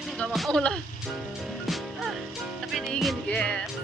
Ini nggak mau lah. Tapi dingin guys.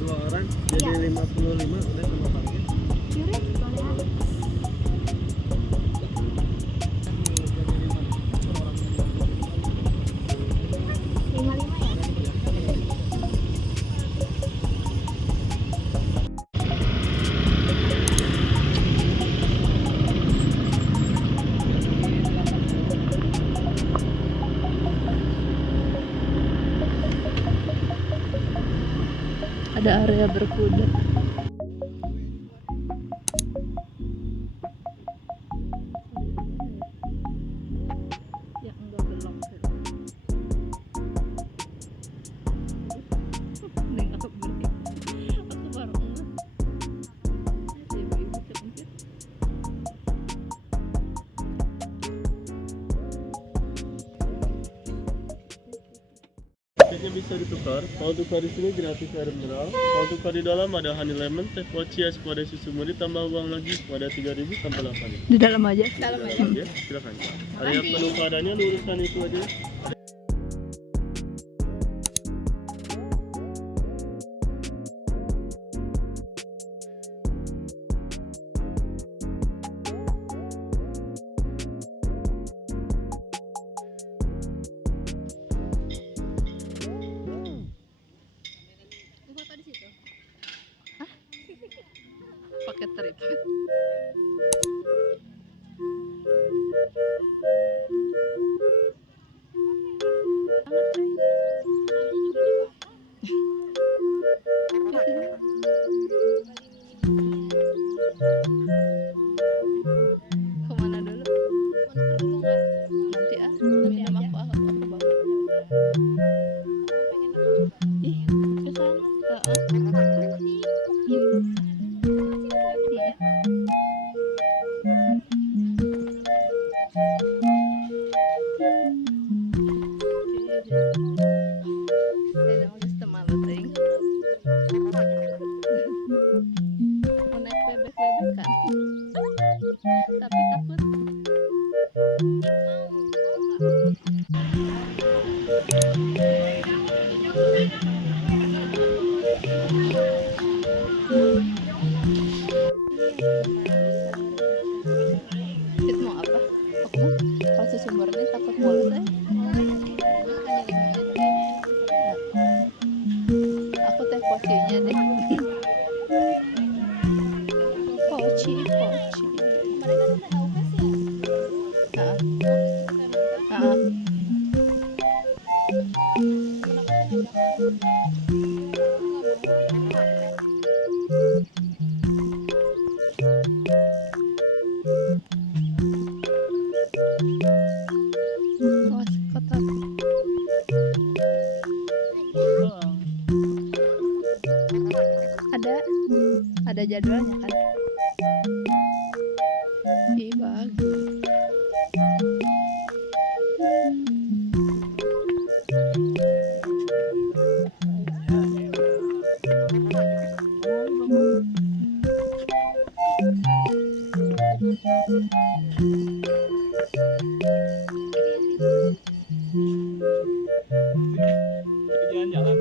Dua orang jadi 55 udah sama parkir. Ada area berkuda. Ya enggak belok. Nih aku beli. Aku baru ngeh. Ibu-ibu kecil. Tiketnya bisa ditukar. Kalau tukar di sini gratis air mineral. Kalau tukar di dalam ada honey lemon, teh poci, es kue, susu murni, tambah uang lagi. Ada 3.000 tambah 8. Di dalam aja. Dalam aja. Silakan. Ada yang penuh keadaannya, lurusan itu aja. Pakai tripod. Kemana dulu? Nanti minum aku bawa. Ih, ke sana. Tapi takut. Fit mau apa? Aku sumber ini takut mulu saya. Aku teh pocinya deh. Poci. Heeh. Oh, kotor. Ada jadwalnya kan? Ih, bagus. Jalan-jalan.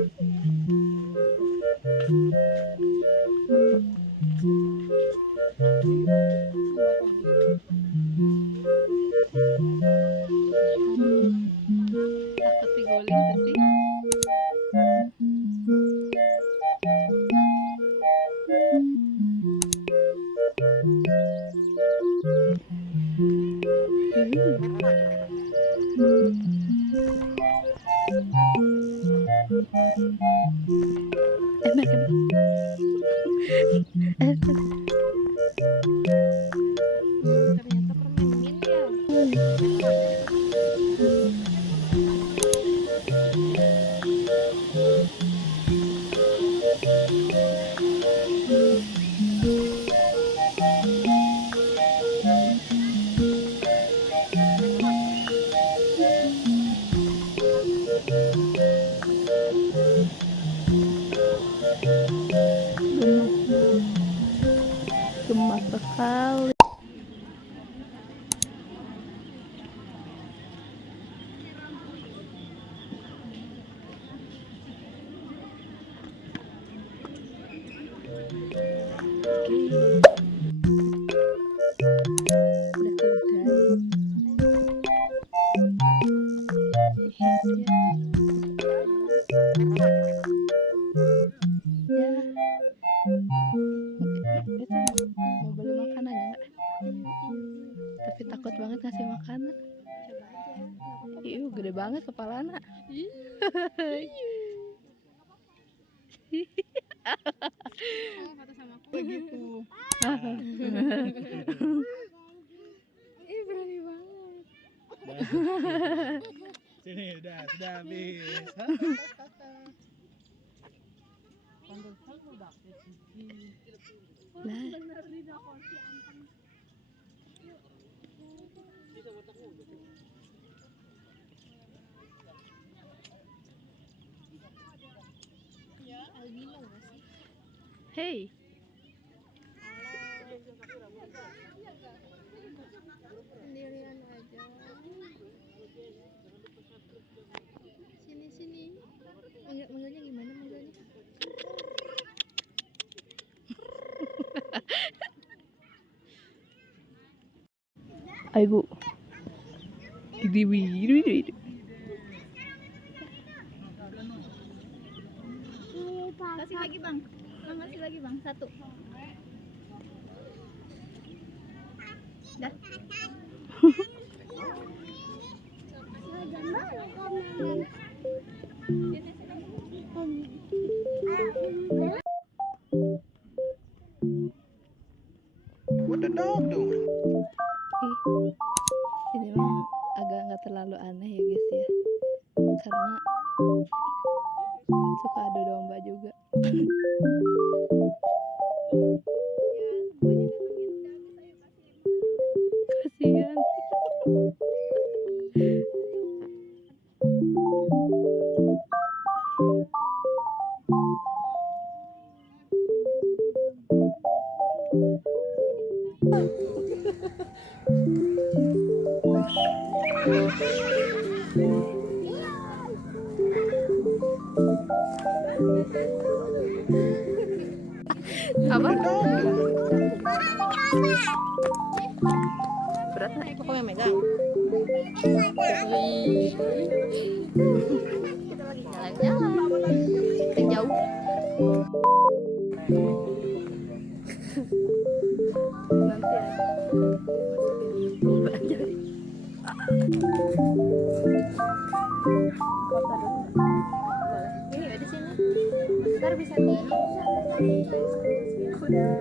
Takut diguling tapi. Ternyata permen mint ya. Gemas sekali. Udah selesai. Ya. Itu mau beli makanannya nggak? Tapi takut banget ngasih makanan. Coba aja. Ih, gede banget kepalana. Foto sama aku begitu. Ih, berani banget. Sini sudah habis. Lah, Albino nggak sih? hey, Sendirian aja. Sini. Manggilnya gimana manggilnya? ayo. Gede. Kasih lagi bang. Kasih lagi bang. Satu. Dah. What the dog doing? Ih, ini mah agak nggak terlalu aneh ya guys ya, karena suka adu domba juga. Kasihan. Apa? Berat nggak? Aku yang megang. Kita lagi jalan-jalan. Yang jauh. Nanti ya. Jadi. Foto dulu. Boleh. Ini di sini. Ntar bisa di. Udah.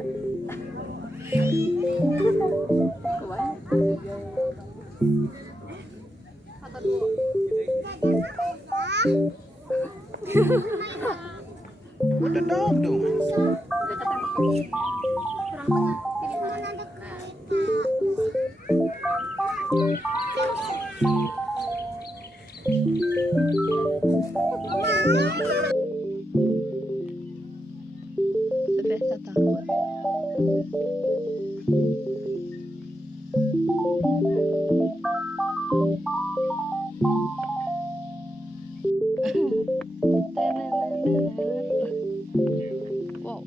Foto dulu. What the dog doing? Kurang tengah. Pilih tengah. Biasa takut. Wow.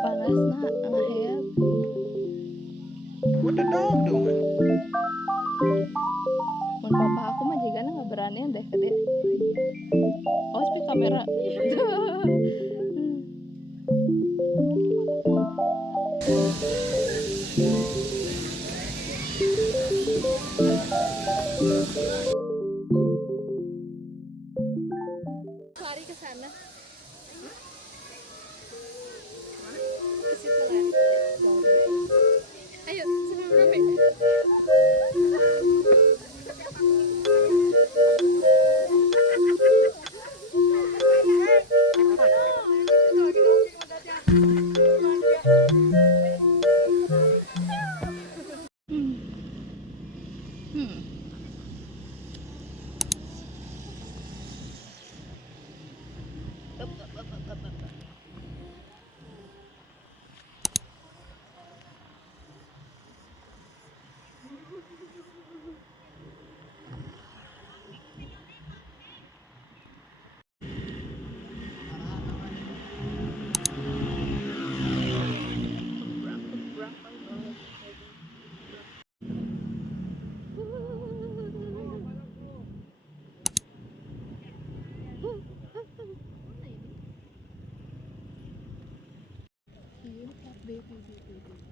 Panasna ngahead. What the dog doing? Mun papa aku mah jigana nggak beranian deh ke dia. Oh, speed kamera. Lari ke sana. Ke situ lari. Ayo, sebelum rame.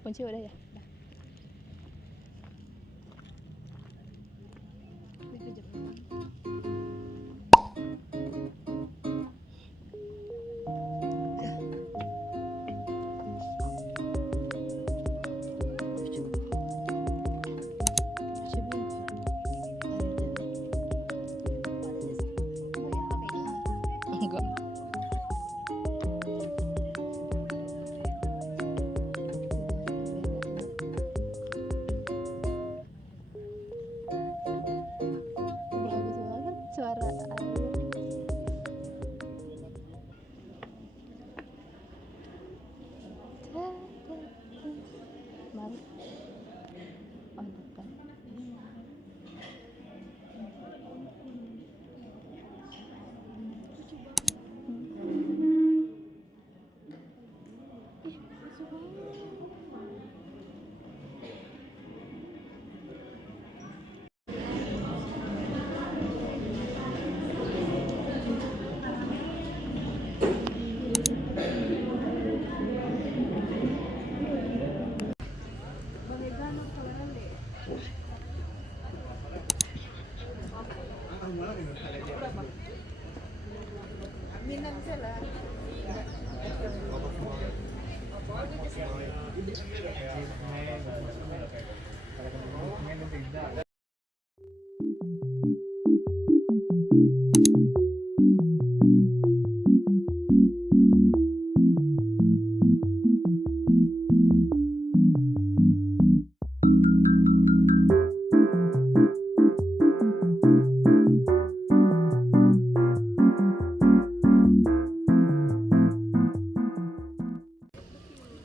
Kunci udah ya? Udah. Enggak. Bagus banget suara air. Mari. Oh, depan.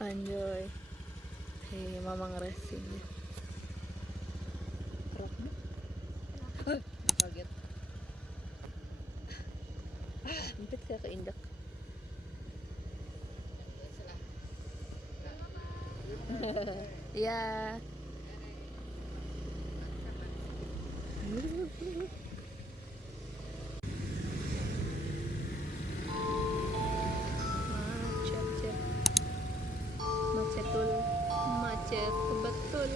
Anjoy. Hei, mama ngeresin ya. Kaget. Empit kayak keinjak. Ya. Macet, macet betul.